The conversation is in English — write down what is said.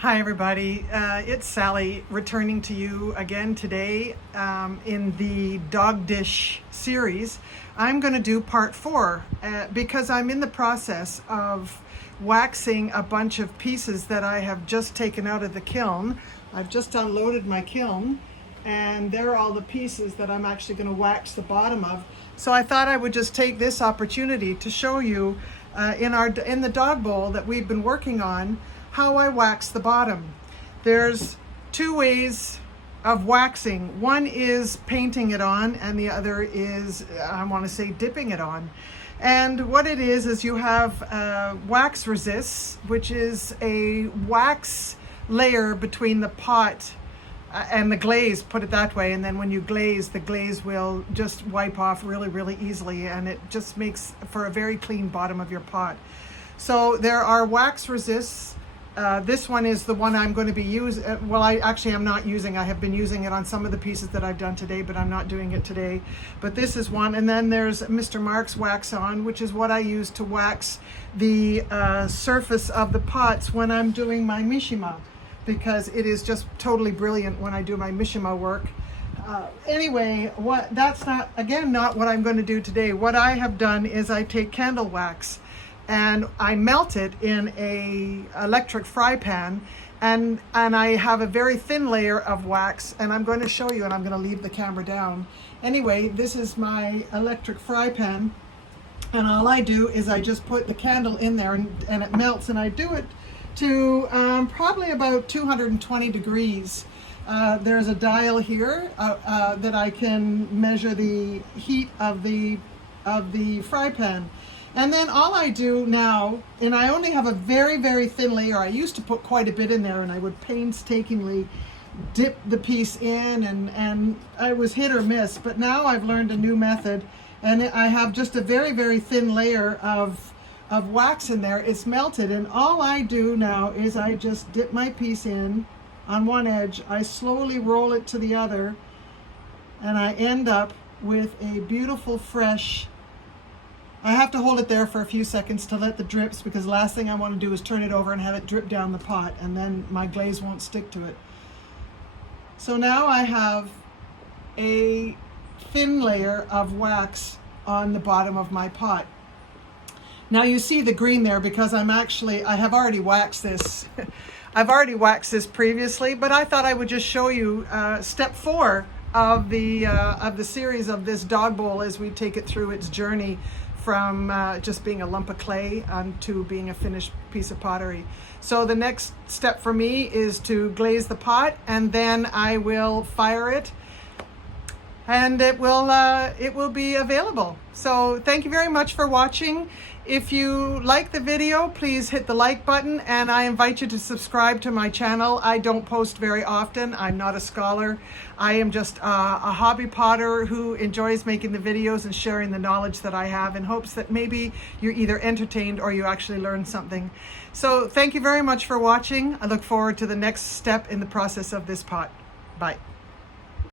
Hi everybody, it's Sally returning to you again today in the dog dish series. I'm going to do part 4 because I'm in the process of waxing a bunch of pieces that I have just taken out of the kiln. I've just unloaded my kiln and there are all the pieces that I'm actually going to wax the bottom of. So I thought I would just take this opportunity to show you in the dog bowl that we've been working on how I wax the bottom. There's two ways of waxing. One is painting it on and the other is, I want to say, dipping it on. And what it is you have wax resist, which is a wax layer between the pot and the glaze, put it that way. And then when you glaze, the glaze will just wipe off really easily, and it just makes for a very clean bottom of your pot. So there are wax resists. This one is the one I'm going to be using. Well, I'm not using. I have been using it on some of the pieces that I've done today, but I'm not doing it today. But this is one. And then there's Mr. Mark's Wax On, which is what I use to wax the surface of the pots when I'm doing my mishima, because it is just totally brilliant when I do my mishima work. Anyway, that's not what I'm going to do today. What I have done is I take candle wax and I melt it in a electric fry pan, and I have a very thin layer of wax, and I'm going to show you, and I'm going to leave the camera down. Anyway, this is my electric fry pan, and all I do is I just put the candle in there and it melts, and I do it to probably about 220 degrees. There's a dial here that I can measure the heat of the fry pan. And then all I do now, and I only have a very thin layer. I used to put quite a bit in there, and I would painstakingly dip the piece in, and I was hit or miss. But now I've learned a new method, and I have just a very thin layer of wax in there. It's melted, and all I do now is I just dip my piece in on one edge. I slowly roll it to the other, and I end up with a beautiful fresh. I have to hold it there for a few seconds to let the drips, because the last thing I want to do is turn it over and have it drip down the pot, and then my glaze won't stick to it. So now I have a thin layer of wax on the bottom of my pot. Now you see the green there because I have already waxed this. I've already waxed this previously, but I thought I would just show you step 4 of the series of this dog bowl as we take it through its journey from just being a lump of clay to being a finished piece of pottery. So the next step for me is to glaze the pot, and then I will fire it, and it will be available. So thank you very much for watching. If you like the video, please hit the like button, and I invite you to subscribe to my channel. I don't post very often. I'm not a scholar. I am just a hobby potter who enjoys making the videos and sharing the knowledge that I have, in hopes that maybe you're either entertained or you actually learn something. So thank you very much for watching. I look forward to the next step in the process of this pot. Bye.